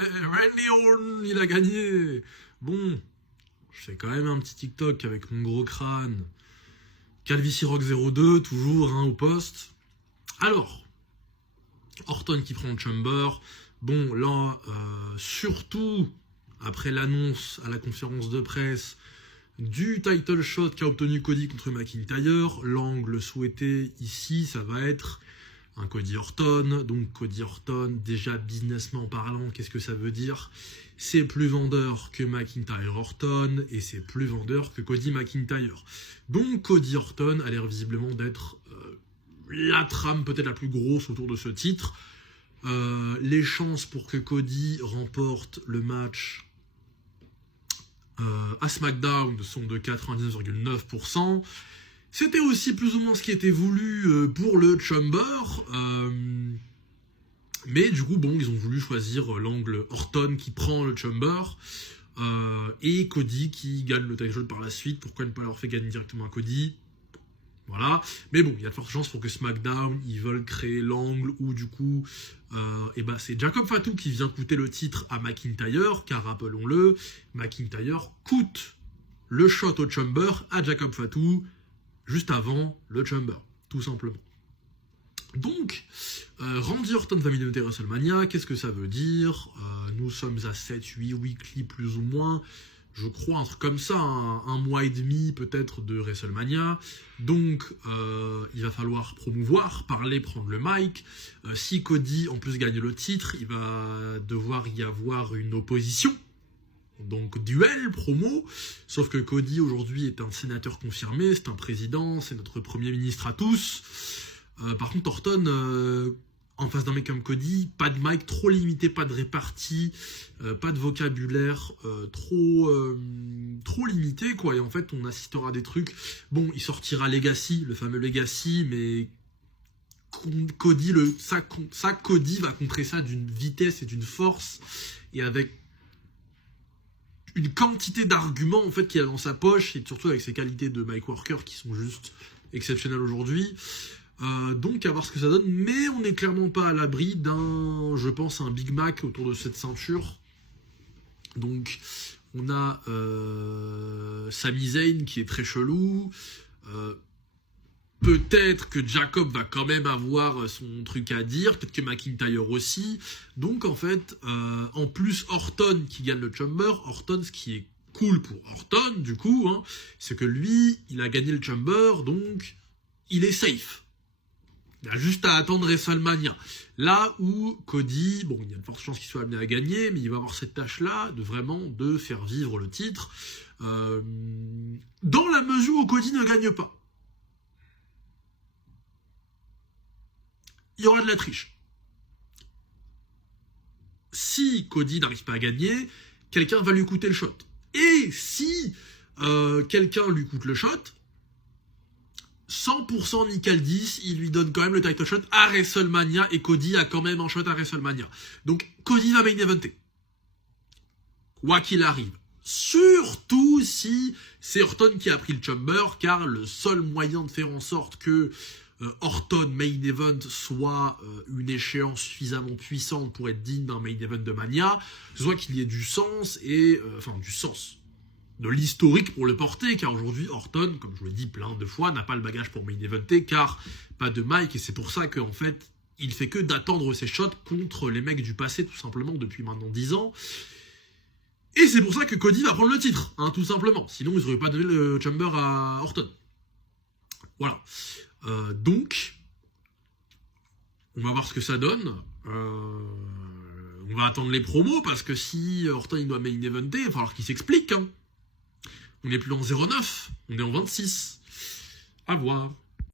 Randy Orton, il a gagné. Bon, je fais quand même un petit TikTok avec mon gros crâne. Calvici Rock 02, toujours au poste. Alors, Orton qui prend le Chamber. Bon, là, surtout après l'annonce à la conférence de presse du title shot qu'a obtenu Cody contre McIntyre, l'angle souhaité ici, ça va être un Cody Orton. Donc Cody Orton, déjà businessment parlant, qu'est-ce que ça veut dire? C'est plus vendeur que McIntyre Orton et c'est plus vendeur que Cody McIntyre. Donc Cody Orton a l'air visiblement d'être la trame peut-être la plus grosse autour de ce titre. Les chances pour que Cody remporte le match à SmackDown sont de 99,9%. C'était aussi plus ou moins ce qui était voulu pour le Chamber. Mais du coup, bon, ils ont voulu choisir l'angle Orton qui prend le Chamber et Cody qui gagne le title par la suite. Pourquoi ne pas leur faire gagner directement à Cody? Voilà, mais bon, il y a de fortes chances pour que SmackDown, ils veulent créer l'angle où du coup, c'est Jacob Fatu qui vient coûter le titre à McIntyre, car rappelons-le, McIntyre coûte le shot au Chamber à Jacob Fatu juste avant le Chamber, tout simplement. Donc, Randy Orton va main eventer WrestleMania, qu'est-ce que ça veut dire? Nous sommes à 7-8 weekly plus ou moins. Je crois un truc comme ça, un mois et demi peut-être de WrestleMania. Donc, il va falloir promouvoir, parler, prendre le mic. Si Cody, en plus, gagne le titre, il va devoir y avoir une opposition. Donc, duel, promo. Sauf que Cody, aujourd'hui, est un sénateur confirmé, c'est un président, c'est notre premier ministre à tous. Par contre, Orton... en face d'un mec comme Cody, pas de mic, trop limité, pas de répartie, pas de vocabulaire, trop limité, quoi. Et en fait, on assistera à des trucs. Bon, il sortira Legacy, le fameux Legacy, mais Cody, Cody va contrer ça d'une vitesse et d'une force, et avec une quantité d'arguments, en fait, qu'il a dans sa poche, et surtout avec ses qualités de mic worker qui sont juste exceptionnelles aujourd'hui. Donc à voir ce que ça donne, mais on n'est clairement pas à l'abri d'un, je pense, un Big Mac autour de cette ceinture. Donc on a Sami Zayn qui est très chelou. Peut-être que Jacob va quand même avoir son truc à dire, peut-être que McIntyre aussi. Donc en fait, en plus Orton qui gagne le Chamber, Orton, ce qui est cool pour Orton du coup, c'est que lui, il a gagné le Chamber, donc il est safe. Il a juste à attendre WrestleMania. Là où Cody, bon, il y a de fortes chances qu'il soit amené à gagner, mais il va avoir cette tâche-là de faire vivre le titre. Dans la mesure où Cody ne gagne pas, il y aura de la triche. Si Cody n'arrive pas à gagner, quelqu'un va lui coûter le shot. Et si quelqu'un lui coûte le shot, 100% Nickel 10, il lui donne quand même le title shot à WrestleMania et Cody a quand même un shot à WrestleMania. Donc Cody va main eventer. Quoi qu'il arrive. Surtout si c'est Orton qui a pris le Chamber, car le seul moyen de faire en sorte que Orton main event soit une échéance suffisamment puissante pour être digne d'un main event de Mania, soit qu'il y ait du sens et... du sens. De l'historique pour le porter, car aujourd'hui Orton, comme je vous l'ai dit plein de fois, n'a pas le bagage pour main eventer, car pas de mic, et c'est pour ça qu'en fait, il fait que d'attendre ses shots contre les mecs du passé, tout simplement, depuis maintenant 10 ans. Et c'est pour ça que Cody va prendre le titre, tout simplement. Sinon, ils n'auraient pas donné le Chamber à Orton. Voilà. Donc, on va voir ce que ça donne. On va attendre les promos, parce que si Orton il doit main eventer, il va falloir qu'il s'explique, On n'est plus en 09, on est en 26. À voir.